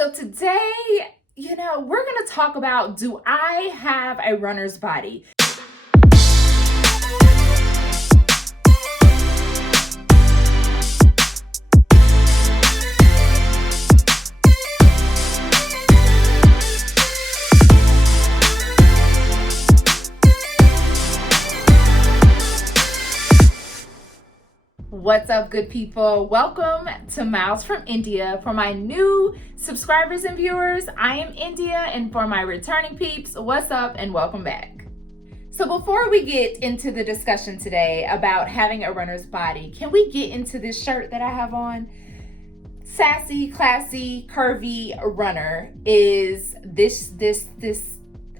So today, we're going to talk about, do I have a runner's body? What's up, good people? Welcome to Miles from India. For my new subscribers and viewers, I am India, and for my returning peeps, what's up and welcome back. So before we get into the discussion today about having a runner's body, can we get into this shirt that I have on? Sassy, classy, curvy runner is this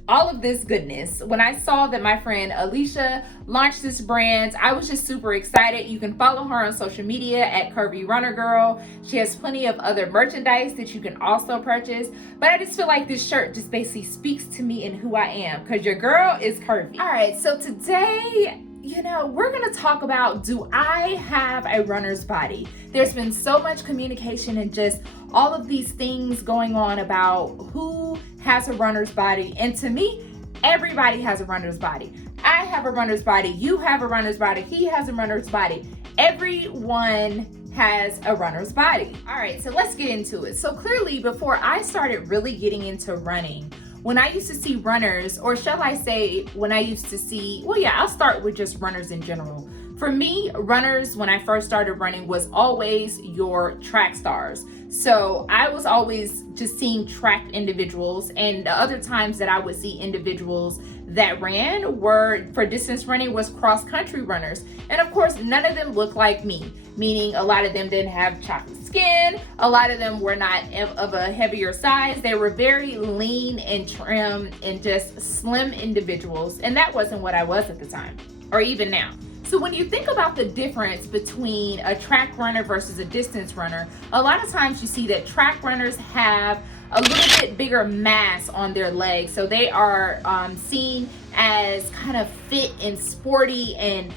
all of this goodness. When I saw that my friend Alicia launched this brand, I was just super excited. You can follow her on social media at Curvy Runner Girl. She has plenty of other merchandise that you can also purchase. But I just feel like this shirt just basically speaks to me and who I am, because your girl is curvy. All right, so today, we're going to talk about, do I have a runner's body? There's been so much communication and just all of these things going on about who has a runner's body. And to me, everybody has a runner's body. I have a runner's body. You have a runner's body. He has a runner's body. Everyone has a runner's body. All right, so let's get into it. So clearly, before I started really getting into running, when I used to see runners, or shall I say, when I used to see, I'll start with just runners in general. For me, runners, when I first started running, was always your track stars. So I was always just seeing track individuals, and the other times that I would see individuals that ran were, for distance running, was cross country runners. And of course, none of them looked like me, meaning a lot of them didn't have chocolate skin. A lot of them were not of a heavier size. They were very lean and trim and just slim individuals. And that wasn't what I was at the time, or even now. So when you think about the difference between a track runner versus a distance runner, a lot of times you see that track runners have a little bit bigger mass on their legs. So they are seen as kind of fit and sporty, and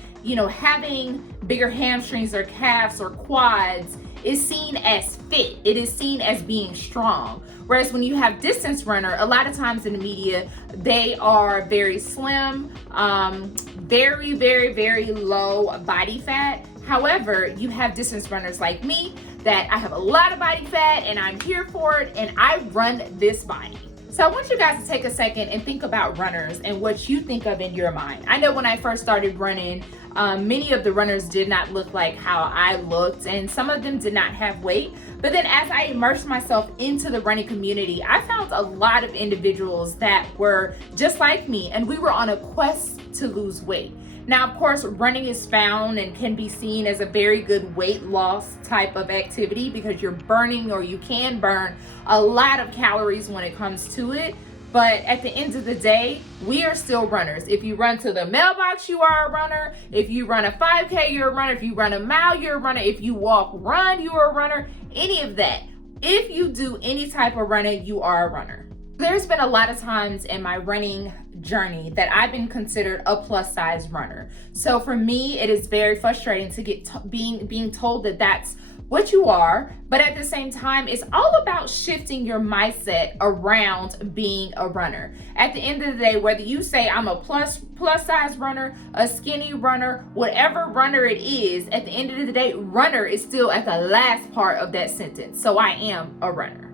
having bigger hamstrings or calves or quads is seen as fit. It is seen as being strong. Whereas when you have distance runner, a lot of times in the media, they are very slim, very, very, very low body fat. However, you have distance runners like me that I have a lot of body fat and I'm here for it, and I run this body. So I want you guys to take a second and think about runners and what you think of in your mind. I know when I first started running, many of the runners did not look like how I looked, and some of them did not have weight. But then as I immersed myself into the running community, I found a lot of individuals that were just like me, and we were on a quest to lose weight. Now, of course, running is found and can be seen as a very good weight loss type of activity, because you're burning, or you can burn, a lot of calories when it comes to it. But at the end of the day, we are still runners. If you run to the mailbox, you are a runner. If you run a 5K, you're a runner. If you run a mile, you're a runner. If you walk, run, you are a runner. Any of that. If you do any type of running, you are a runner. There's been a lot of times in my running journey that I've been considered a plus size runner. So for me, it is very frustrating to get being told that that's what you are, but at the same time, it's all about shifting your mindset around being a runner. At the end of the day, whether you say I'm a plus size runner, a skinny runner, whatever runner it is, at the end of the day, runner is still at the last part of that sentence. So I am a runner.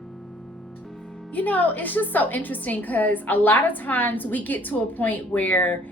It's just so interesting, because a lot of times we get to a point where,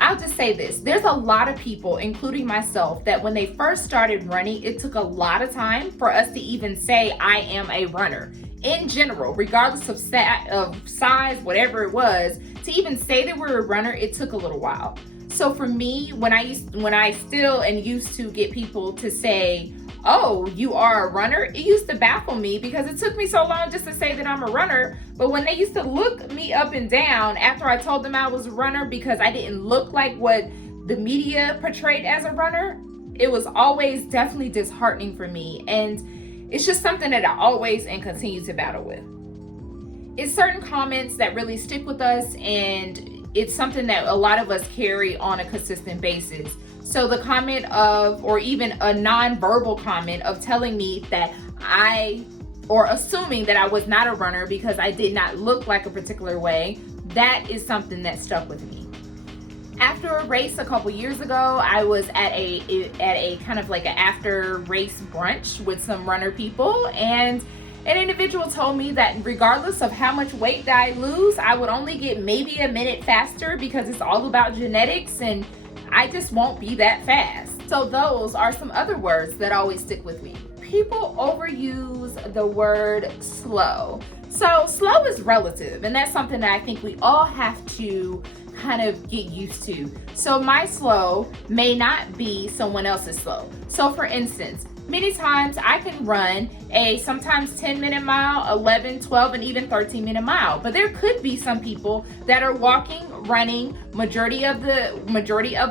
I'll just say this. There's a lot of people, including myself, that when they first started running, it took a lot of time for us to even say, I am a runner. In general, regardless of size, whatever it was, to even say that we're a runner, it took a little while. So for me, when I used to get people to say, oh, you are a runner, it used to baffle me, because it took me so long just to say that I'm a runner. But when they used to look me up and down after I told them I was a runner, because I didn't look like what the media portrayed as a runner, it was always definitely disheartening for me. And it's just something that I always and continue to battle with. It's certain comments that really stick with us, and it's something that a lot of us carry on a consistent basis. So the comment of, or even a non-verbal comment of telling me that I or assuming that I was not a runner because I did not look like a particular way, that is something that stuck with me. After a race a couple years ago, I was at a kind of like an after race brunch with some runner people, and an individual told me that regardless of how much weight that I lose, I would only get maybe a minute faster because it's all about genetics and I just won't be that fast. So those are some other words that always stick with me. People overuse the word slow. So slow is relative, and that's something that I think we all have to kind of get used to. So my slow may not be someone else's slow. So for instance, many times I can run a sometimes 10-minute mile, 11, 12, and even 13-minute mile. But there could be some people that are walking, running majority of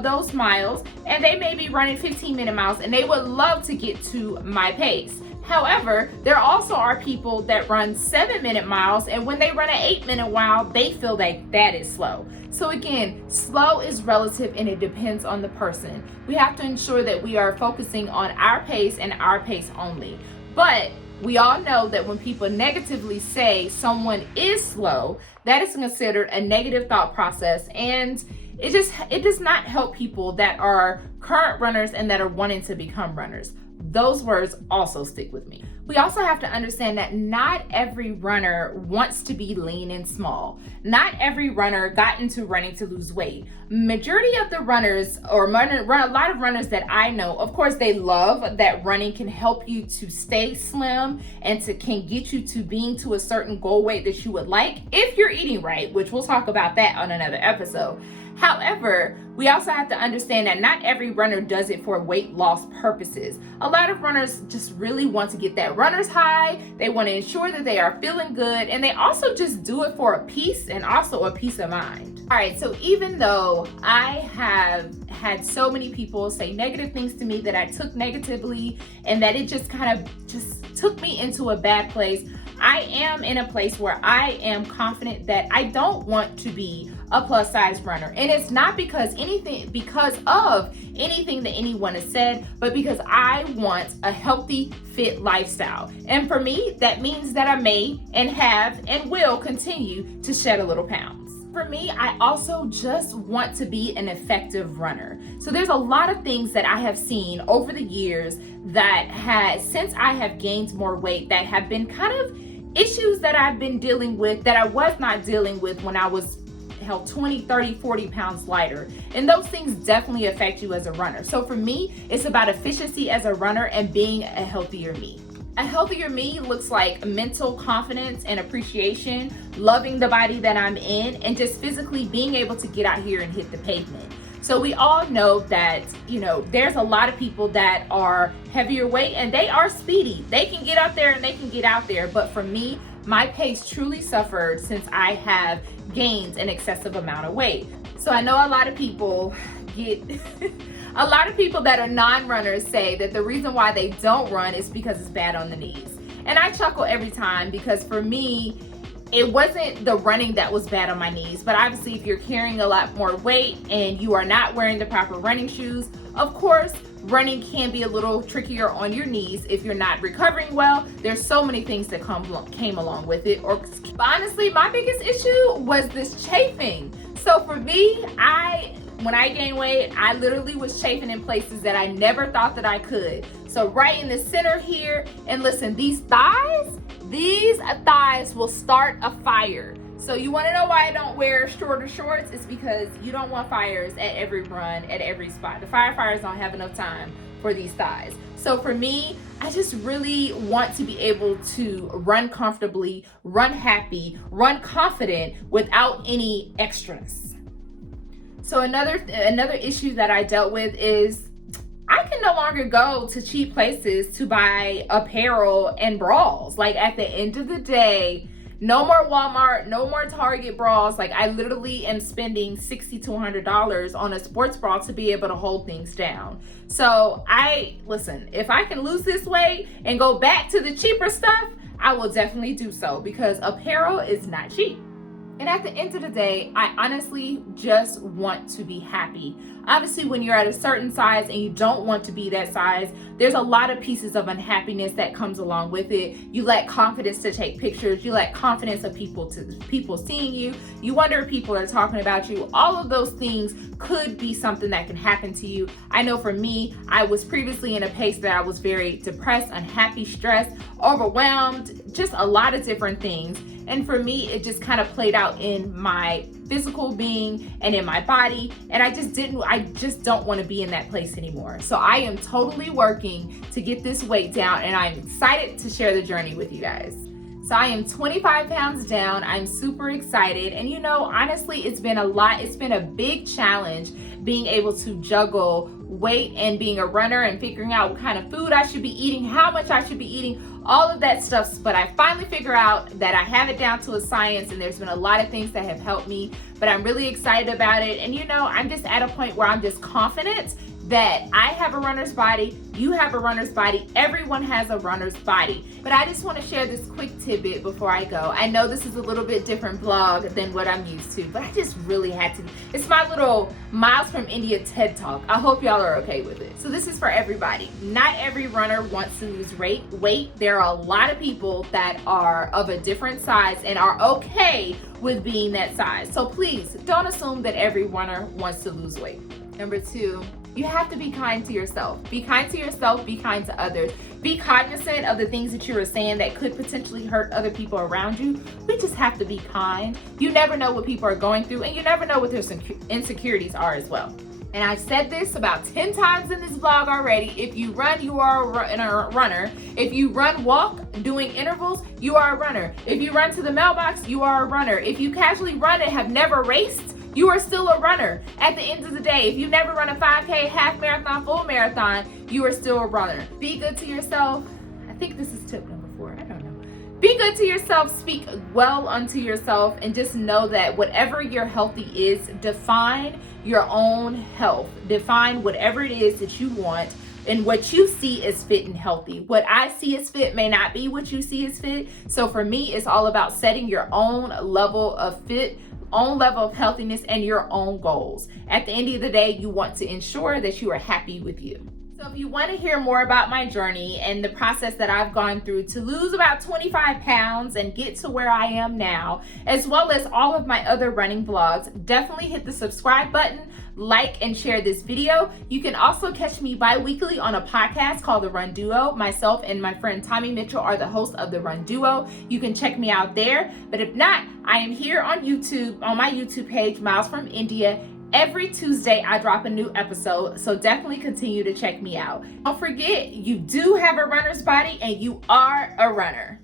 those miles, and they may be running 15-minute miles, and they would love to get to my pace. However, there also are people that run 7-minute miles, and when they run an 8-minute mile, they feel like that is slow. So again, slow is relative and it depends on the person. We have to ensure that we are focusing on our pace and our pace only. But we all know that when people negatively say someone is slow, that is considered a negative thought process, and it does not help people that are current runners and that are wanting to become runners. Those words also stick with me. We also have to understand that not every runner wants to be lean and small. Not every runner got into running to lose weight. Majority of the runners, or a lot of runners that I know, of course, they love that running can help you to stay slim and can get you to being to a certain goal weight that you would like if you're eating right, which we'll talk about that on another episode. However, we also have to understand that not every runner does it for weight loss purposes. A lot of runners just really want to get that runner's high. They want to ensure that they are feeling good, and they also just do it for a peace and also a peace of mind. All right, so even though I have had so many people say negative things to me that I took negatively and that it just kind of just took me into a bad place, I am in a place where I am confident that I don't want to be a plus size runner. And it's not because of anything that anyone has said, but because I want a healthy, fit lifestyle. And for me, that means that I may and have and will continue to shed a little pounds. For me, I also just want to be an effective runner. So there's a lot of things that I have seen over the years since I have gained more weight, that have been kind of issues that I've been dealing with that I was not dealing with when I was 20, 30, 40 pounds lighter. And those things definitely affect you as a runner. So for me, it's about efficiency as a runner and being a healthier me. A healthier me looks like mental confidence and appreciation, loving the body that I'm in, and just physically being able to get out here and hit the pavement. So we all know that, there's a lot of people that are heavier weight and they are speedy. They can get up there and they can get out there. But for me, my pace truly suffered since I have gained an excessive amount of weight. So I know a lot of people a lot of people that are non-runners say that the reason why they don't run is because it's bad on the knees. And I chuckle every time, because for me, it wasn't the running that was bad on my knees, but obviously if you're carrying a lot more weight and you are not wearing the proper running shoes, of course, running can be a little trickier on your knees if you're not recovering well. There's so many things that came along with it. But honestly, my biggest issue was this chafing. So for me, when I gained weight, I literally was chafing in places that I never thought that I could. So right in the center here, and listen, these thighs will start a fire. So you want to know why I don't wear shorter shorts? It's because you don't want fires at every run, at every spot. The firefighters don't have enough time for these thighs. So for me, I just really want to be able to run comfortably, run happy, run confident without any extras. So another issue that I dealt with is I can no longer go to cheap places to buy apparel and bras. Like at the end of the day, no more Walmart, no more Target bras. Like I literally am spending $60 to $100 on a sports bra to be able to hold things down. So listen, if I can lose this weight and go back to the cheaper stuff, I will definitely do so, because apparel is not cheap. And at the end of the day, I honestly just want to be happy. Obviously, when you're at a certain size and you don't want to be that size, there's a lot of pieces of unhappiness that comes along with it. You lack confidence to take pictures. You lack confidence of people seeing you. You wonder if people are talking about you. All of those things could be something that can happen to you. I know for me, I was previously in a pace that I was very depressed, unhappy, stressed, overwhelmed, just a lot of different things. And for me, it just kind of played out in my physical being and in my body. And I just don't want to be in that place anymore. So I am totally working to get this weight down, and I'm excited to share the journey with you guys. So I am 25 pounds down. I'm super excited. And honestly, it's been a lot. It's been a big challenge being able to juggle weight and being a runner and figuring out what kind of food I should be eating, how much I should be eating, all of that stuff. But I finally figure out that I have it down to a science, and there's been a lot of things that have helped me, but I'm really excited about it. And I'm just at a point where I'm just confident that I have a runner's body, you have a runner's body, everyone has a runner's body. But I just want to share this quick tidbit before I go. I know this is a little bit different vlog than what I'm used to, but I just really had to. It's my little Miles from India TED Talk. I hope y'all are okay with it. So this is for everybody. Not every runner wants to lose weight. There are a lot of people that are of a different size and are okay with being that size. So please don't assume that every runner wants to lose weight. Number 2, you have to be kind to yourself. Be kind to yourself, be kind to others. Be cognizant of the things that you are saying that could potentially hurt other people around you. We just have to be kind. You never know what people are going through, and you never know what their insecurities are as well. And I've said this about 10 times in this vlog already. If you run, you are a runner. If you walk doing intervals, you are a runner. If you run to the mailbox, you are a runner. If you casually run and have never raced, you are still a runner. At the end of the day, if you never run a 5K, half marathon, full marathon, you are still a runner. Be good to yourself. I think this is tip number 4. I don't know. Be good to yourself. Speak well unto yourself, and just know that whatever your healthy is, define your own health. Define whatever it is that you want and what you see as fit and healthy. What I see as fit may not be what you see as fit. So for me, it's all about setting your own level of fit, own level of healthiness, and your own goals. At the end of the day, you want to ensure that you are happy with you. So if you want to hear more about my journey and the process that I've gone through to lose about 25 pounds and get to where I am now, as well as all of my other running vlogs, definitely hit the subscribe button, like and share this video. You can also catch me bi-weekly on a podcast called The Run Duo. Myself and my friend Tommy Mitchell are the hosts of The Run Duo. You can check me out there. But if not, I am here on YouTube, on my YouTube page, Miles from India. Every Tuesday, I drop a new episode, so definitely continue to check me out. Don't forget, you do have a runner's body and you are a runner.